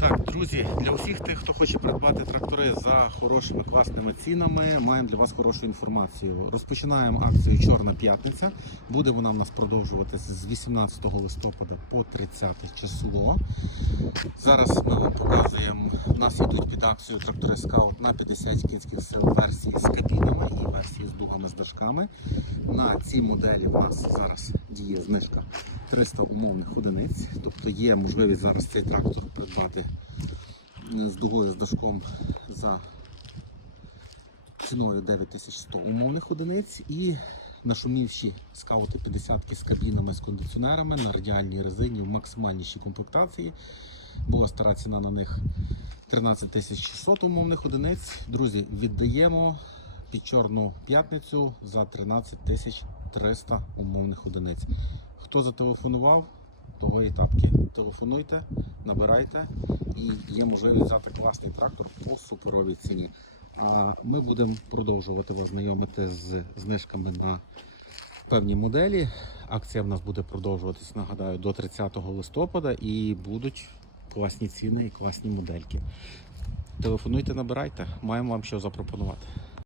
Так, друзі, для усіх тих, хто хоче придбати трактори за хорошими класними цінами, маємо для вас хорошу інформацію. Розпочинаємо акцію Чорна п'ятниця. Буде вона в нас продовжуватися з 18 листопада по 30 число. Зараз ми вам показуємо. У нас йдуть під акцію трактори скаут на 50 кінських сил версії з кабінами і версії з дугами з дашками. На цій моделі в нас зараз діє знижка 300 умовних одиниць. Тобто є можливість зараз цей трактор придбати з дугою з дашком за ціною 9100 умовних одиниць і нашумівші скаути 50 з кабінами з кондиціонерами на радіальній резині в максимальнішій комплектації. Була стара ціна на них 13 600 умовних одиниць. Друзі, віддаємо під чорну п'ятницю за 13 300 умовних одиниць. Хто зателефонував, того і тапки. Телефонуйте, набирайте і є можливість взяти класний трактор по суперовій ціні. А ми будемо продовжувати вас знайомити з знижками на певні моделі. Акція в нас буде продовжуватись, нагадаю, до 30 листопада і будуть класні ціни і класні модельки. Телефонуйте, набирайте, маємо вам що запропонувати.